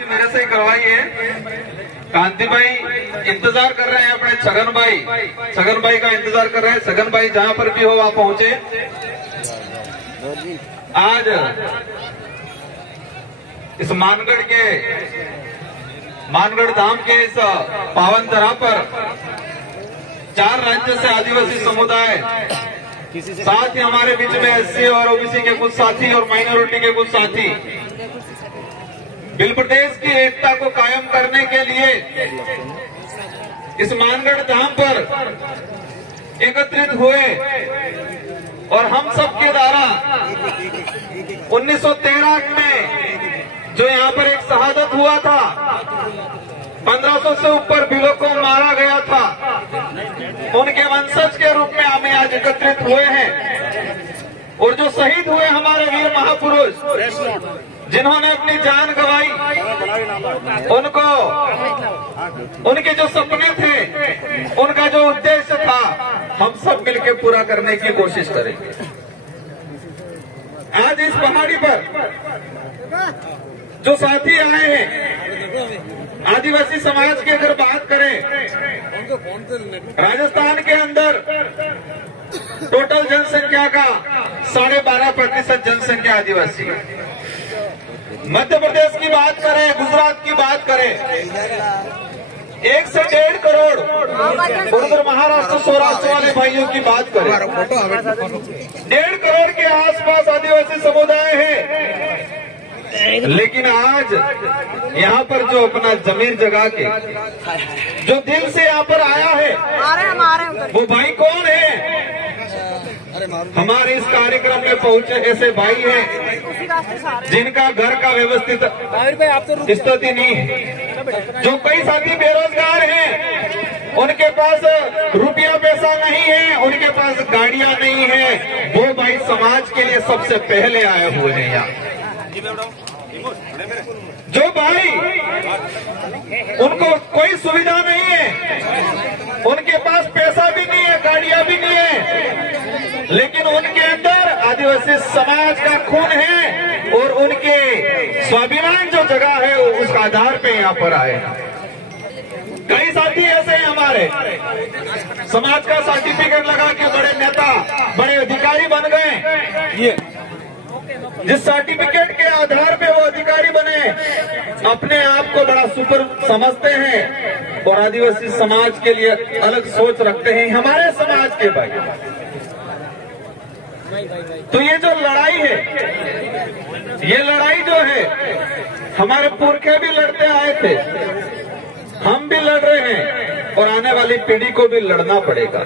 मेरे से करवाइए। कांति भाई इंतजार कर रहे हैं अपने छगन भाई का इंतजार कर रहे हैं। छगन भाई जहां पर भी हो वहां पहुंचे। आज इस मानगढ़ धाम के इस पावन धरा पर 4 राज्य से आदिवासी समुदाय, साथ ही हमारे बीच में एससी और ओबीसी के कुछ साथी और माइनॉरिटी के कुछ साथी बिल प्रदेश की एकता को कायम करने के लिए इस मानगढ़ धाम पर एकत्रित हुए और हम सब के द्वारा 1913 में जो यहाँ पर एक शहादत हुआ था, 1500 से ऊपर बिलों को मारा गया था, उनके वंशज के रूप में हम आज एकत्रित हुए हैं। और जो शहीद हुए हमारे वीर महापुरुष जिन्होंने अपनी जान गंवाई, उनके जो सपने थे, उनका जो उद्देश्य था, हम सब मिलकर पूरा करने की कोशिश करेंगे। आज इस पहाड़ी पर जो साथी आए हैं, आदिवासी समाज की अगर बात करें, राजस्थान के अंदर टोटल जनसंख्या का 12.5% जनसंख्या आदिवासी है। मध्य प्रदेश की बात करें, गुजरात की बात करें, 1 से 1.5 करोड़, और उधर महाराष्ट्र सौराष्ट्र वाले भाइयों की बात करें, 1.5 करोड़ के आसपास आदिवासी समुदाय है। लेकिन आज यहाँ पर जो अपना जमीर जगा के जो दिल से यहाँ पर आया है, वो भाई कौन है? हमारे इस कार्यक्रम में पहुंचे ऐसे भाई हैं जिनका घर का व्यवस्थित स्थिति नहीं है, जो कई साथी बेरोजगार हैं, उनके पास रुपया पैसा नहीं है, उनके पास गाड़ियां नहीं है, वो भाई समाज के लिए सबसे पहले आए हुए हैं यहाँ। जो भाई उनको कोई सुविधा नहीं है, उनके पास पैसा भी नहीं है, गाड़ियां भी नहीं है, लेकिन उनके अंदर आदिवासी समाज का खून है और उनके स्वाभिमान जो जगह है उस आधार पे यहाँ पर आए। कई साथी ऐसे हैं हमारे, समाज का सर्टिफिकेट लगा के बड़े नेता, बड़े अधिकारी बन गए। जिस सर्टिफिकेट के आधार पे वो अधिकारी बने, अपने आप को बड़ा सुपर समझते हैं और आदिवासी समाज के लिए अलग सोच रखते हैं हमारे समाज के भाई। तो ये जो लड़ाई है, ये लड़ाई जो है, हमारे पुरखे भी लड़ते आए थे, हम भी लड़ रहे हैं और आने वाली पीढ़ी को भी लड़ना पड़ेगा।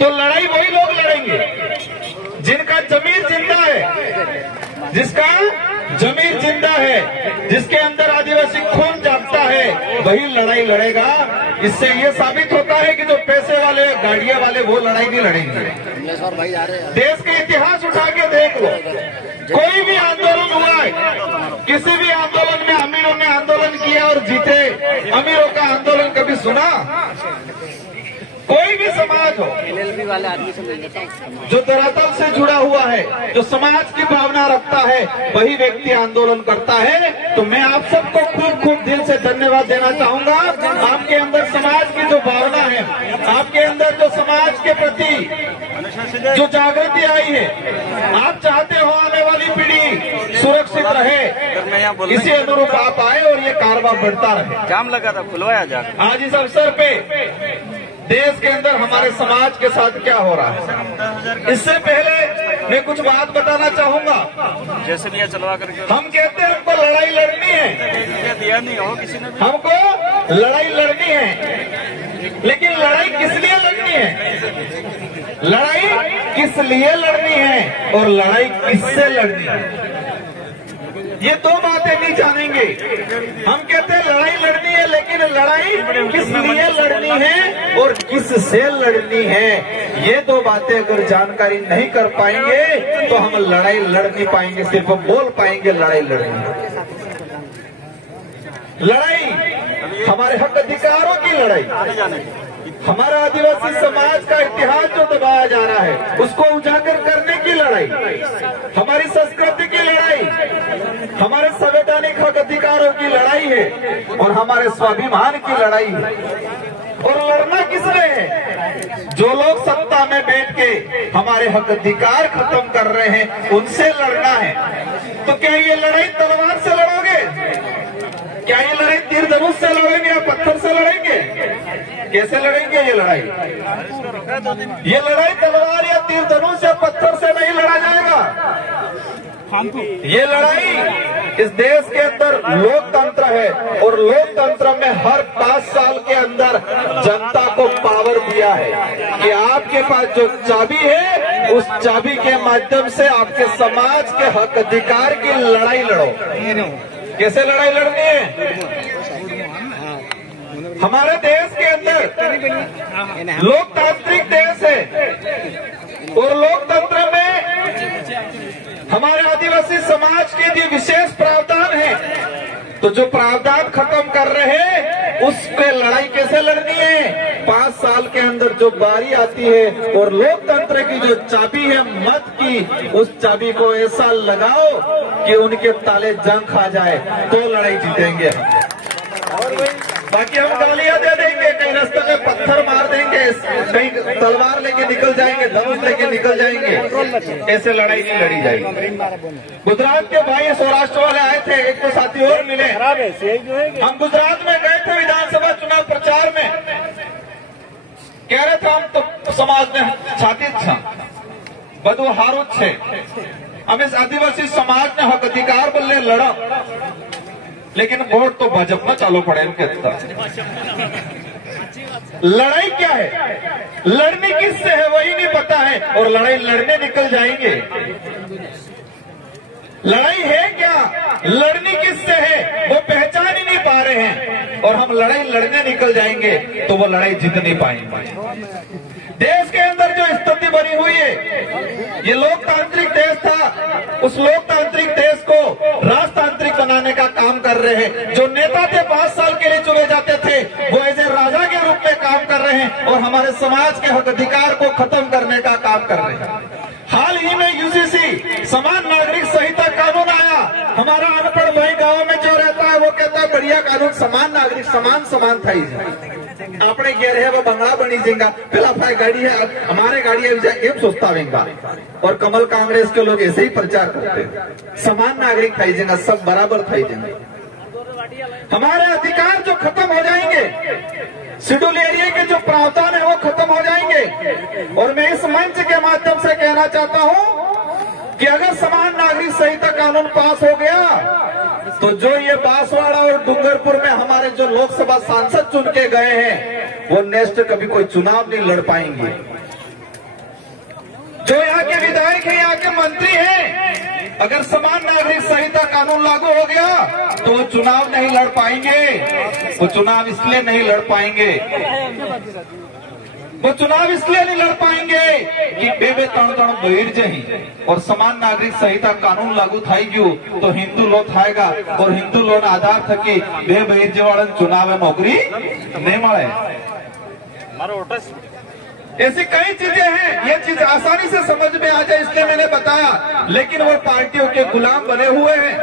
तो लड़ाई वही लोग लड़ेंगे जिनका जमीर जिंदा है, जिसका जमीर जिंदा है, जिसके अंदर आदिवासी खून जागता है, वही लड़ाई लड़ेगा। इससे ये साबित होता है कि जो पैसे वाले, गाड़ियां वाले, वो लड़ाई नहीं लड़ेंगे। देश के इतिहास उठा के देख लो, कोई भी आंदोलन हुआ है, किसी भी आंदोलन में अमीरों ने आंदोलन किया और जीते, अमीरों का आंदोलन कभी सुना? कोई भी समाज हो वाले आदमी से मिल जाता है, जो धरातल से जुड़ा हुआ है, जो समाज की भावना रखता है, वही व्यक्ति आंदोलन करता है। तो मैं आप सबको खूब खूब दिल से धन्यवाद देना चाहूंगा। आपके अंदर समाज की जो भावना है, आपके अंदर जो समाज के प्रति जो जागृति आई है, आप चाहते हो आने वाली पीढ़ी सुरक्षित रहे, इसी अनुरूप आप आए और ये कारवां बढ़ता रहे। जाम लगा था, खुलवाया जाकर। आज इस अवसर पे देश के अंदर हमारे समाज के साथ क्या हो रहा है, इससे पहले मैं कुछ बात बताना चाहूंगा। जैसे भी चलवा करके हम कहते हैं हमको लड़ाई लड़नी है, दिया नहीं हो किसी ने, हमको लड़ाई लड़नी है, लेकिन लड़ाई किस लिए लड़नी है? लड़ाई किस लिए लड़नी है और लड़ाई किससे लड़नी है, ये दो बातें नहीं जानेंगे। हम कहते हैं लड़ाई लड़नी है, लेकिन लड़ाई किस लिए लड़नी है और किससे लड़नी है, ये दो बातें अगर जानकारी नहीं कर पाएंगे तो हम लड़ाई लड़ नहीं पाएंगे, सिर्फ बोल पाएंगे लड़ाई लड़नी है। लड़ाई हमारे हक अधिकारों की लड़ाई, हमारा आदिवासी समाज का इतिहास जो दबाया जा रहा है उसको उजागर करने की लड़ाई, हमारी संस्कृति की लड़ाई, हमारे संवैधानिक हक अधिकारों की लड़ाई है और हमारे स्वाभिमान की लड़ाई है। और लड़ना किसने है? जो लोग सत्ता में बैठ के हमारे हक अधिकार खत्म कर रहे हैं उनसे लड़ना है। तो क्या ये लड़ाई तलवार से लड़ोगे? क्या ये लड़ाई तीर धनुष से लड़ेंगे या पत्थर से लड़ेंगे? कैसे लड़ेंगे ये लड़ाई? ये लड़ाई तलवार या तीर धनुष या पत्थर से नहीं लड़ा जाएगा। ये लड़ाई इस देश के अंदर लोकतंत्र है और लोकतंत्र में हर 5 साल के अंदर जनता को पावर दिया है कि आपके पास जो चाबी है उस चाबी के माध्यम से आपके समाज के हक अधिकार की लड़ाई लड़ो। कैसे लड़ाई लड़नी है? हमारे देश के अंदर लोकतांत्रिक देश है और लोकतंत्र में हमारे आदिवासी समाज के लिए विशेष प्रावधान है। तो जो प्रावधान खत्म कर रहे हैं उस पे लड़ाई कैसे लड़नी है? 5 साल के अंदर जो बारी आती है और लोकतंत्र की जो चाबी है मत की, उस चाबी को ऐसा लगाओ कि उनके ताले जंग खा जाए, तो लड़ाई जीतेंगे। बाकी हम गालियां दे देंगे, कहीं रास्ते में पत्थर मार देंगे, कहीं तलवार लेके निकल जाएंगे, धनुष लेके निकल जाएंगे, ऐसे लड़ाई नहीं लड़ी जाएगी। गुजरात के भाई सौराष्ट्र वाले आए थे, एक तो साथी और मिले। हम गुजरात में गए थे विधानसभा चुनाव प्रचार में, कह रहे थे हम तो समाज ने छाती था બધું હારું જ છે, અમે આદિવાસી સમાજને હક અધિકાર બદલે લડા, लेकिन वोट तो भाजपा में चालू पड़े इनके। लड़ाई क्या है? लड़ने किससे है वही नहीं पता है और लड़ाई लड़ने निकल जाएंगे। लड़ाई है क्या, लड़नी किससे है वो पहचान ही नहीं पा रहे हैं और हम लड़ाई लड़ने निकल जाएंगे तो वो लड़ाई जीत नहीं पाएंगे। देश के अंदर जो स्थिति बनी हुई है, ये लोकतांत्रिक देश था, उस लोकतांत्रिक देश को राजतांत्रिक बनाने का काम कर रहे हैं। जो नेता थे 5 साल के लिए चुने जाते थे वो ऐसे राजा के रूप में काम कर रहे हैं और हमारे समाज के हक अधिकार को खत्म करने का काम कर रहे हैं। हाल ही में यूजीसी समान नागरिक संहिता कानून आया। हमारा अनपढ़ भाई गांव में जो रहता है वो कहता है बढ़िया कानून, समान नागरिक समान समान था। अपने घेर है वो बंगला बनी जाएगा, पहला भाई गाड़ी है हमारे गाड़ी है ये सोचता होगा। और कमल कांग्रेस के लोग ऐसे ही प्रचार करते हैं, समान नागरिक था जाएगा, सब बराबर था जाएंगे। हमारे अधिकार जो खत्म हो जाएंगे, शेड्यूल एरिया के जो प्रावधान है वो खत्म हो जाएंगे। और मैं इस मंच के माध्यम से कहना चाहता हूं कि अगर समान नागरिक संहिता कानून पास हो गया तो जो ये बांसवाड़ा और डूंगरपुर में हमारे जो लोकसभा सांसद चुन के गए हैं वो नेक्स्ट कभी कोई चुनाव नहीं लड़ पाएंगे। जो यहाँ के विधायक हैं, यहाँ के मंत्री हैं, अगर समान नागरिक संहिता कानून लागू हो गया तो वो चुनाव नहीं लड़ पाएंगे। वो चुनाव इसलिए नहीं लड़ पाएंगे, वो चुनाव इसलिए नहीं लड़ पाएंगे कि बेबे तण तण बहिर जही और समान नागरिक संहिता कानून लागू थाई गયું तो हिंदू लो थाएगा और हिंदू लो आधार थकी बे बहिर जेवाड़न चुनाव में नौकरी नहीं મળે। ऐसी कई चीजें हैं, ये चीज आसानी से समझ में आ जाए इसलिए मैंने बताया, लेकिन वो पार्टियों के गुलाम बने हुए हैं।